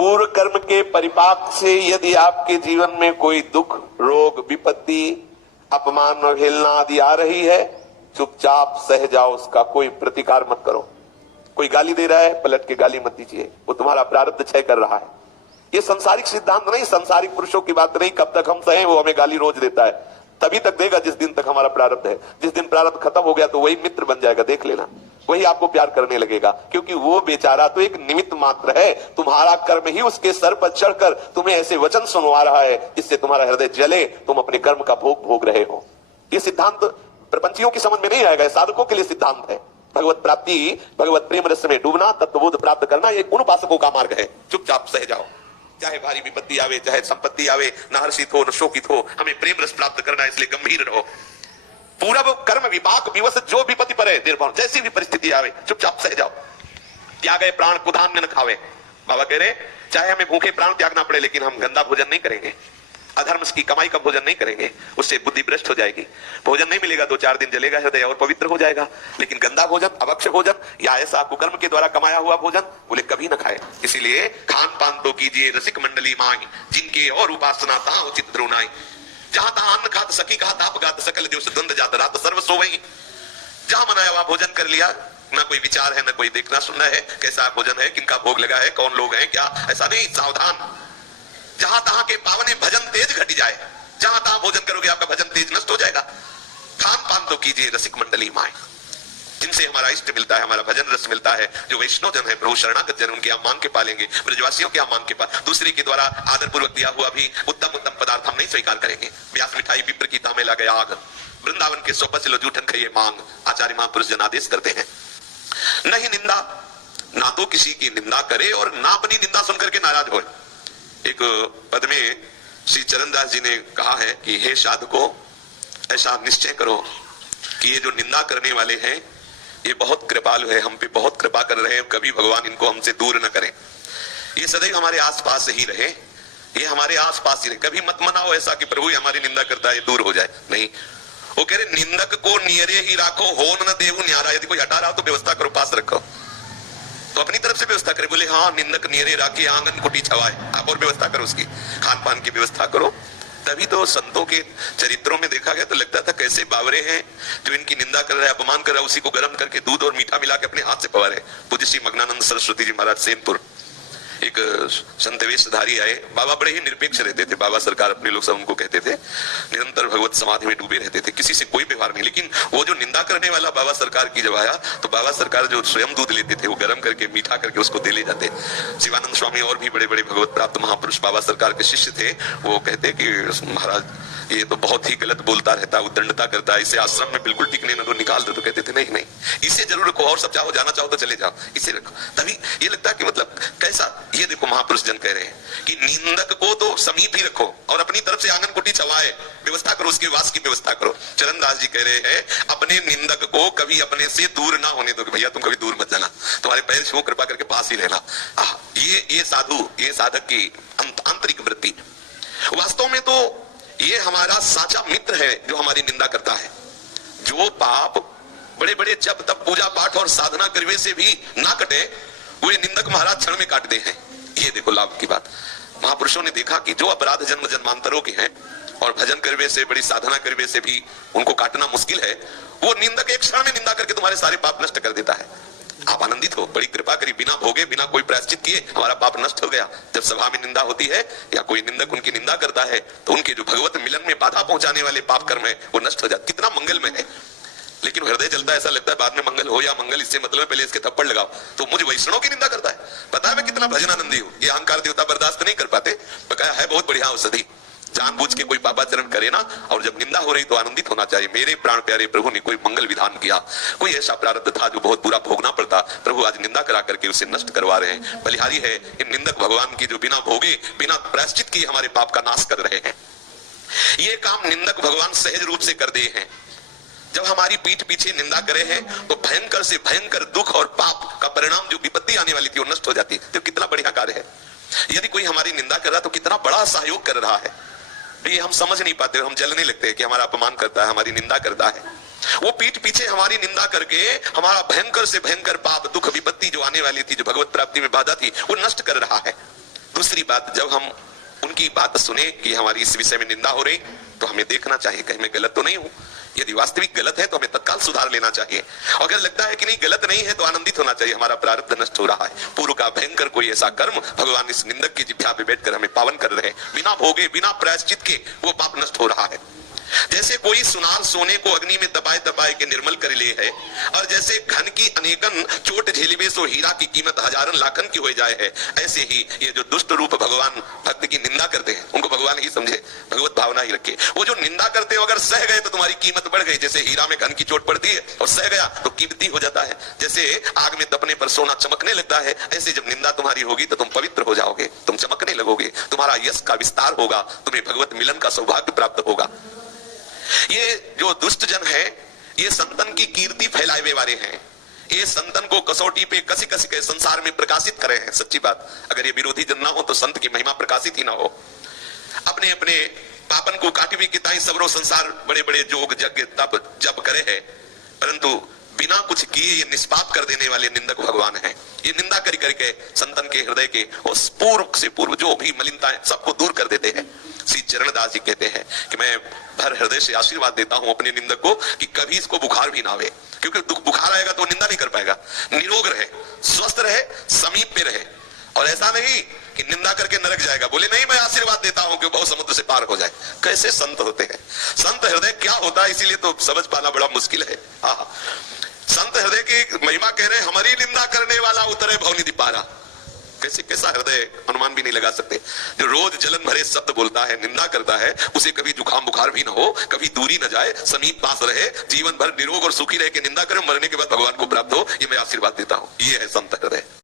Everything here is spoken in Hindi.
पूर्व कर्म के परिपाक से यदि आपके जीवन में कोई दुख, रोग, विपत्ति, अपमान, अवहेलना आदि आ रही है, चुपचाप सह जाओ, उसका कोई प्रतिकार मत करो। कोई गाली दे रहा है, पलट के गाली मत दीजिए, वो तुम्हारा प्रारब्ध क्षय कर रहा है। ये संसारिक सिद्धांत नहीं, संसारिक पुरुषों की बात नहीं। कब तक हम सहें, वो हमें गाली रोज देता है, तभी तक देगा जिस दिन तक हमारा प्रारब्ध है। जिस दिन प्रारब्ध खत्म हो गया तो वही मित्र बन जाएगा, देख लेना, वही आपको प्यार करने लगेगा, क्योंकि वो बेचारा तो एक निमित्त मात्र है। तुम्हारा कर्म ही उसके सर पर चढ़कर तुम्हें ऐसे वचन सुनवा रहा है जिससे तुम्हारा हृदय जले, तुम अपने कर्म का भोग भोग रहे हो। ये सिद्धांत प्रपंचियों की समझ में नहीं आएगा, साधकों के लिए सिद्धांत है। भगवत प्राप्ति, भगवत प्रेम रस में डूबना, तत्वबोध प्राप्त करना, ये उन उपासकों का मार्ग है। चुपचाप सह जाओ, चाहे भारी विपत्ति आवे, चाहे संपत्ति आवे, न हर्षित हो न शोकित हो, हमें प्रेम रस प्राप्त करना है, इसलिए गंभीर रहो। पूरा वो कर्म विपाक विवश जो विपत्ति पर है, निर्भर जैसी भी परिस्थिति आवे, चुपचाप सह जाओ। त्यागे प्राण को धान्य न खावे। बाबा कह रहे चाहे हमें भूखे प्राण त्यागना पड़े, लेकिन हम गंदा भोजन नहीं करेंगे, अधर्म की कमाई का भोजन नहीं करेंगे, उससे बुद्धि भ्रष्ट हो जाएगी। भोजन नहीं मिलेगा, 2-4 दिन जलेगा, हृदय और पवित्र हो जाएगा। लेकिन गंदा भोजन, अभक्ष भोजन या ऐसा कुकर्म के द्वारा कमाया हुआ भोजन बोले कभी न खाए। इसीलिए खान पान तो कीजिए रसिक मंडली माई, जिनके और उपासना तहां उचित द्रोणाई। जहां तहां अन्न खात सखी कहा ताप गात, सकल दिवस द्वंद जात रात सर्व सोवई। जहां मनाया हुआ भोजन कर लिया, ना कोई विचार है, ना कोई देखना सुनना है कैसा भोजन है, किनका भोग लगा है, कौन लोग हैं, क्या, ऐसा नहीं। सावधान, जहां तहां के पावने भजन तेज घट जाए, जहां तहां भोजन करोगे आपका भजन तेज नष्ट हो जाएगा। खान पान तो कीजिए रसिक मंडली माए, जिनसे हमारा इष्ट मिलता है, हमारा भजन रस मिलता है, जो वैष्णव जन है, प्रभु शरणागत जन, उनके हम मांग के पालेंगे, ब्रजवासियों के हम मांग के पाल, दूसरे के द्वारा आदर पूर्वक दिया हुआ भी उत्तम उत्तम पदार्थ हम नहीं स्वीकार करेंगे। व्यास मिठाई विप्र की तामे ला गया आग, वृंदावन के 100 लो जूठन खाइए मांग, आचार्य महापुरुष जन आदेश करते हैं। नहीं निंदा, ना तो किसी की निंदा करे और ना अपनी निंदा सुनकर के नाराज हो। एक पद में श्री चरणदास जी ने कहा है कि हे साधको, ऐसा निश्चय करो कि ये जो निंदा करने वाले हैं ये बहुत कृपालु है, हम पे बहुत कृपा कर रहे हैं, कभी भगवान इनको हमसे दूर न करें। ये सदैव हमारे आसपास ही रहे, ये हमारे आसपास ही रहे। कभी मत मनाओ ऐसा कि प्रभु हमारी निंदा करता है, ये दूर हो जाए, नहीं। वो कह रहे निंदक को नियरे ही राखो, हो न देहु न्यारा। यदि कोई हटा रहा हो तो व्यवस्था करो, पास रखो, तो अपनी तरफ से व्यवस्था करे। बोले हाँ, निंदक नियरे राखी आंगन कुटी छवाए, आप और व्यवस्था करो, उसकी खान पान की व्यवस्था करो। तभी तो संतों के चरित्रों में देखा गया तो लगता था कैसे बावरे हैं, जो इनकी निंदा कर रहा है, अपमान कर रहा है, उसी को गर्म करके दूध और मीठा मिला के अपने हाथ से पवारे। पूज्य श्री मग्नानंद सरस्वती जी महाराज सेनपुर एक संत वेशधारी आए, बाबा बड़े ही निरपेक्ष रहते थे, बाबा सरकार अपने लोग सब उनको कहते थे, निरंतर भगवत समाधि में डूबे रहते थे, किसी से कोई व्यवहार नहीं। लेकिन वो जो निंदा करने वाला बाबा सरकार की जब आया तो बाबा सरकार जो स्वयं दूध लेते थे वो गर्म करके मीठा करके उसको दे ले जाते। शिवानंद स्वामी और भी बड़े बड़े भगवत प्राप्त महापुरुष बाबा सरकार के शिष्य थे, वो कहते कि महाराज ये तो बहुत ही गलत बोलता रहता है, उद्दंडता करता है, इसे आश्रम में बिल्कुल टिकने न दो, निकाल दो। तो कहते थे नहीं नहीं, इसे जरूर रखो, और सब चाहो, जाना चाहो तो चले जाओ, इसे रखो। तभी ये लगता कि मतलब कैसा, ये देखो महापुरुष जन कह रहे हैं कि निंदक को तो समीप ही रखो और अपनी तरफ से आंगन कुटी छवाए, व्यवस्था करो, उसके वास की व्यवस्था करो। चरणदास जी कह रहे हैं अपने निंदक को कभी अपने से दूर ना होने दो, कि भैया तुम कभी दूर मत जाना, तुम्हारे पैर छू कृपा करके पास ही रहना। ये साधु, ये साधक की आंतरिक वृत्ति। वास्तव में तो ये हमारा साचा मित्र है जो हमारी निंदा करता है। जो पाप बड़े बड़े जब तब पूजा पाठ और साधना करने से भी ना कटे, वो निंदक महाराज क्षण में काटते हैं। ये देखो लाभ की बात। महापुरुषों ने देखा कि जो अपराध जन्म जन्मांतरों के हैं और भजन करने से, बड़ी साधना करने से भी उनको काटना मुश्किल है, वो निंदक एक क्षण में निंदा करके तुम्हारे सारे पाप नष्ट कर देता है। आप आनंदित हो, बड़ी कृपा करी, बिना भोगे, बिना कोई प्रायश्चित किए हमारा पाप नष्ट हो गया। जब सभा में निंदा होती है या कोई निंदक उनकी निंदा करता है तो उनके जो भगवत मिलन में बाधा पहुंचाने वाले पाप कर्म है वो नष्ट हो जाते। कितना मंगलमय है। लेकिन हृदय जलता है, ऐसा लगता है बाद में मंगल हो या मंगल, इससे मतलब पहले इसके थप्पड़ लगाओ। तो मुझे वैष्णव की निंदा करता है, पता है मैं कितना भजनानंदी हूँ, ये अहंकार देवता बर्दाश्त नहीं कर पाते। बकाया है बहुत बढ़िया औषधि, जानबूझ के कोई पापाचरण करे ना, और जब निंदा हो रही तो आनंदित होना चाहिए। मेरे प्राण प्यारे प्रभु ने कोई मंगल विधान किया, कोई ऐसा प्रारब्ध था जो बहुत बुरा भोगना पड़ता, प्रभु आज निंदा करा करके उसे नष्ट करवा रहे हैं। बलिहारी है इन निंदक भगवान की जो बिना भोगे, बिना प्रायश्चित किए हमारे पाप का नाश कर रहे हैं। ये काम निंदक भगवान सहज रूप से कर दिए हैं। जब हमारी पीठ पीछे निंदा करे हैं तो भयंकर से भयंकर दुख और पाप का परिणाम, जो विपत्ति आने वाली थी, वो नष्ट हो जाती है। तो कितना बढ़िया कार्य है। यदि कोई हमारी निंदा कर रहा तो कितना बड़ा सहयोग कर रहा है। ये हम समझ नहीं पाते, हम जलने लगते हैं कि हमारा अपमान करता है, हमारी निंदा करता है। वो पीठ पीछे हमारी निंदा करके हमारा भयंकर से भयंकर पाप, दुख, विपत्ति जो आने वाली थी, जो भगवत प्राप्ति में बाधा थी, वो नष्ट कर रहा है। दूसरी बात, जब हम उनकी बात सुने कि हमारी इस विषय में निंदा हो रही, तो हमें देखना चाहिए कहीं मैं गलत तो नहीं हूं। यदि वास्तविक गलत है तो हमें तत्काल सुधार लेना चाहिए, और अगर लगता है कि नहीं गलत नहीं है तो आनंदित होना चाहिए, हमारा प्रारब्ध नष्ट हो रहा है। पूर्व का भयंकर कोई ऐसा कर्म भगवान इस निंदक की जिह्वा पे बैठकर हमें पावन कर रहे हैं, बिना भोगे बिना प्रायश्चित के वो पाप नष्ट हो रहा है। जैसे कोई सुनार सोने को अग्नि में दबाए दबाए के निर्मल कर ले है, और जैसे घन की अनेकन चोट झेलिवे सो हीरा की कीमत हजारन लाखन की हो जाए है, ऐसे ही ये जो दुष्ट रूप भगवान भक्त की निंदा करते हैं उनको भगवान ही समझे, भगवत भावना ही रखे। वो जो निंदा करते हो अगर सह गए तो तुम्हारी कीमत बढ़ गई, जैसे हीरा में घन की चोट पड़ती है और सह गया तो कीमती हो जाता है। जैसे आग में तपने पर सोना चमकने लगता है, ऐसे जब निंदा तुम्हारी होगी तो तुम पवित्र हो जाओगे, तुम चमकने लगोगे, तुम्हारा यश का विस्तार होगा, तुम्हें भगवत मिलन का सौभाग्य प्राप्त होगा। ये जो दुष्ट जन है ये संतन की कीर्ति फैलाए वाले हैं, ये संतन को कसौटी पे कसी कसी के संसार में प्रकाशित करे हैं। सच्ची बात, अगर ये विरोधी जन ना हो तो संत की महिमा प्रकाशित ही ना हो। अपने अपने पापन को काटवी किताई सबरो संसार बड़े बड़े जोग यज्ञ तप जप करे है, परंतु बिना कुछ किए ये निष्पाप कर देने वाले निंदक भगवान हैं। ये निंदा कर करके संतन के हृदय के उस पूर्व से पूर्व जो भी मलिनता है सबको दूर कर देते हैं। श्री चरणदास जी कहते हैं कि मैं भर हृदय से आशीर्वाद देता हूं अपने निंदक को कि कभी इसको बुखार भी ना आवे, क्योंकि बुखार आएगा तो निंदा नहीं कर पाएगा। निरोग रहे, स्वस्थ रहे, समीप में रहे, और ऐसा नहीं कि निंदा करके नरक जाएगा। बोले नहीं मैं आशीर्वाद देता हूं कि बहुत समुद्र से पार हो जाए। कैसे संत होते हैं, संत हृदय क्या होता है इसीलिए तो समझ पाना बड़ा मुश्किल है। संत हृदय की महिमा कह रहे हमारी निंदा करने वाला उतरे भवनिधि पारा। कैसे कैसा हृदय अनुमान भी नहीं लगा सकते। जो रोज जलन भरे शब्द बोलता है, निंदा करता है, उसे कभी जुकाम बुखार भी ना हो, कभी दूरी न जाए, समीप पास रहे, जीवन भर निरोग और सुखी रह के निंदा करे, मरने के बाद भगवान को प्राप्त हो, ये मैं आशीर्वाद देता हूं। ये है संत हृदय।